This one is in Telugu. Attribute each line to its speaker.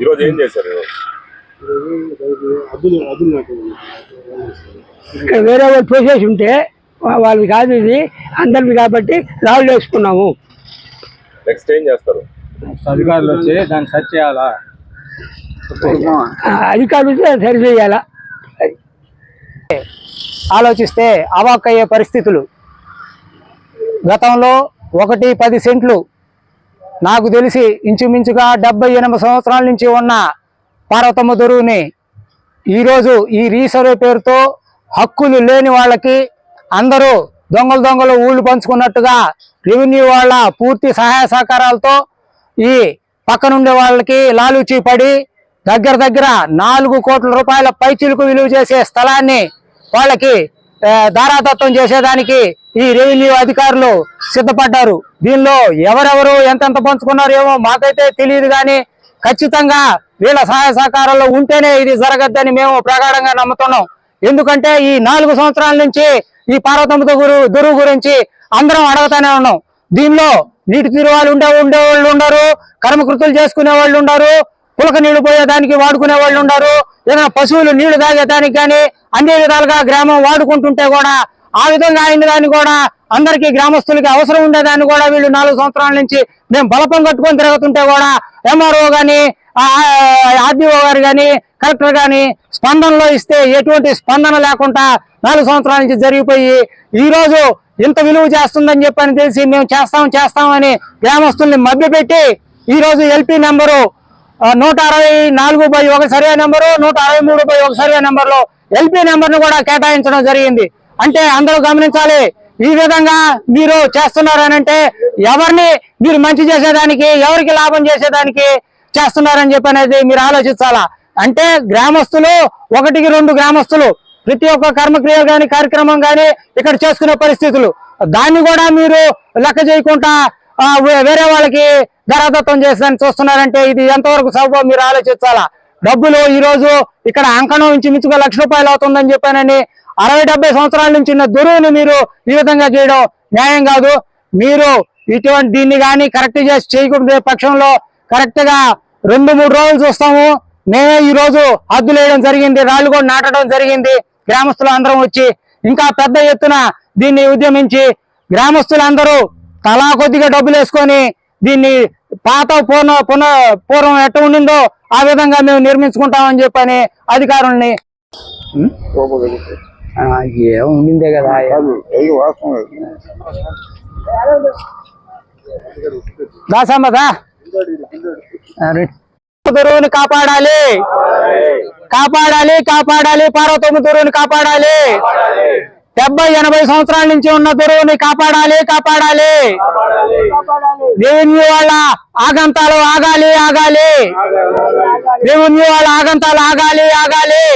Speaker 1: ఈరోజు ఏం చేశారు?
Speaker 2: ఇక్కడ వేరే వాళ్ళు పోసేసి ఉంటే వా- వాళ్ళది కాదు ఇది అందరిది కాబట్టి రాళ్ళు వేసుకున్నాము.
Speaker 1: నెక్స్ట్ ఏం చేస్తారు?
Speaker 3: అధికారులు వచ్చి దాన్ని సెర్చ్ చేయాలా?
Speaker 2: అధికారులు సరి చేయాలా?
Speaker 4: ఆలోచిస్తే అవాక్కయ్యే పరిస్థితులు. గతంలో ఒకటి పది సెంట్లు. నాకు తెలిసి ఇంచుమించుగా డెబ్బై ఎనిమిది సంవత్సరాల నుంచి ఉన్న పార్వతమ్మ దొరువుని ఈరోజు ఈ రీసర్వే పేరుతో హక్కులు లేని వాళ్ళకి అందరూ దొంగలు దొంగలు ఊళ్ళు పంచుకున్నట్టుగా రెవెన్యూ వాళ్ళ పూర్తి సహాయ సహకారాలతో ఈ పక్కనుండే వాళ్ళకి లాలూచి పడి దగ్గర దగ్గర నాలుగు కోట్ల రూపాయల పైచీలకు విలువ చేసే స్థలాన్ని వాళ్ళకి ఆ, చేసేదానికి ఈ రెవెన్యూ అధికారులు సిద్ధపడ్డారు. దీనిలో ఎవరెవరు ఎంతెంత పంచుకున్నారో ఏమో మాకైతే తెలియదు కానీ ఖచ్చితంగా వీళ్ళ సహాయ సహకారాల్లో ఉంటేనే ఇది జరగద్దని మేము ప్రగాఢంగా నమ్ముతున్నాం. ఎందుకంటే ఈ నాలుగు సంవత్సరాల నుంచి ఈ పార్వతమ్మ గురు గురువు గురించి అందరం అడగతానే ఉన్నాం. దీనిలో నీటి తీరువాళ్ళు ఉండే ఉండే వాళ్ళు ఉండరు. కర్మకృతులు చేసుకునే వాళ్ళు ఉండరు. పులక నీళ్ళు పోయేదానికి వాడుకునే వాళ్ళు ఉండరు. ఏదైనా పశువులు నీళ్ళు తాగేదానికి కానీ అన్ని విధాలుగా గ్రామం వాడుకుంటుంటే కూడా ఆ విధంగా అయిన దాన్ని కూడా అందరికీ గ్రామస్తులకి అవసరం ఉండేదాన్ని కూడా వీళ్ళు నాలుగు సంవత్సరాల నుంచి మేము బలపం కట్టుకొని తిరుగుతుంటే కూడా ఎంఆర్ఓ గాని ఆర్డీఓ గారు కానీ కలెక్టర్ కానీ స్పందనలో ఇస్తే ఎటువంటి స్పందన లేకుండా నాలుగు సంవత్సరాల నుంచి జరిగిపోయి ఈరోజు ఇంత విలువ చేస్తుందని చెప్పని తెలిసి మేము చేస్తాం చేస్తామని గ్రామస్తుల్ని మభ్యపెట్టి ఈరోజు ఎల్పీ నెంబరు నూట అరవై నాలుగు బై ఒక సర్వే నెంబరు నూట అరవై మూడు బై ఒక సర్వే నెంబర్లో ఎల్పీ నెంబర్ను కూడా కేటాయించడం జరిగింది. అంటే అందరూ గమనించాలి ఈ విధంగా మీరు చేస్తున్నారనంటే ఎవరిని మీరు మంచి చేసేదానికి ఎవరికి లాభం చేసేదానికి చేస్తున్నారని చెప్పి అనేది మీరు ఆలోచించాలా? అంటే గ్రామస్తులు ఒకటికి రెండు గ్రామస్తులు ప్రతి ఒక్క కర్మక్రియ గాని కార్యక్రమం గాని ఇక్కడ చేసుకునే పరిస్థితులు. దాన్ని కూడా మీరు లెక్క చేయకుండా వేరే వాళ్ళకి ధరాదత్వం చేసేదాన్ని చూస్తున్నారంటే ఇది ఎంతవరకు సబబో మీరు ఆలోచించాలా? డబ్బులు ఈ రోజు ఇక్కడ అంకణం నుంచి మించుగా లక్ష రూపాయలు అవుతుందని చెప్పానని అరవై డెబ్బై సంవత్సరాల నుంచి ఉన్న దురువుని మీరు ఈ విధంగా చేయడం న్యాయం కాదు. మీరు ఇటువంటి దీన్ని కానీ కరెక్ట్ చేసి చేయకుండా పక్షంలో కరెక్ట్గా రెండు మూడు రోజులు చూస్తాము. మేమే ఈ రోజు హద్దులు వేయడం జరిగింది రాళ్ళు కూడా నాటడం జరిగింది. గ్రామస్తులు అందరం వచ్చి ఇంకా పెద్ద ఎత్తున దీన్ని ఉద్యమించి గ్రామస్తులందరూ తలా కొద్దిగా డబ్బులు వేసుకొని దీన్ని పాత పూర్ణ పున పూర్వం ఎట్ట ఉండిందో ఆ విధంగా మేము నిర్మించుకుంటామని చెప్పని అధికారుల్ని ఏముండిందే కదా. దాసమ్మదా గురువుని కాపాడాలి. కాపాడాలి కాపాడాలి పార్వతమ్మ దురువుని కాపాడాలి. డెబ్బై ఎనభై సంవత్సరాల నుంచి ఉన్న దురువుని కాపాడాలి కాపాడాలి. రెవెన్యూ వాళ్ళ ఆగంతాలు ఆగాలి ఆగాలి. రెవెన్యూ వాళ్ళ ఆగంతాలు ఆగాలి ఆగాలి.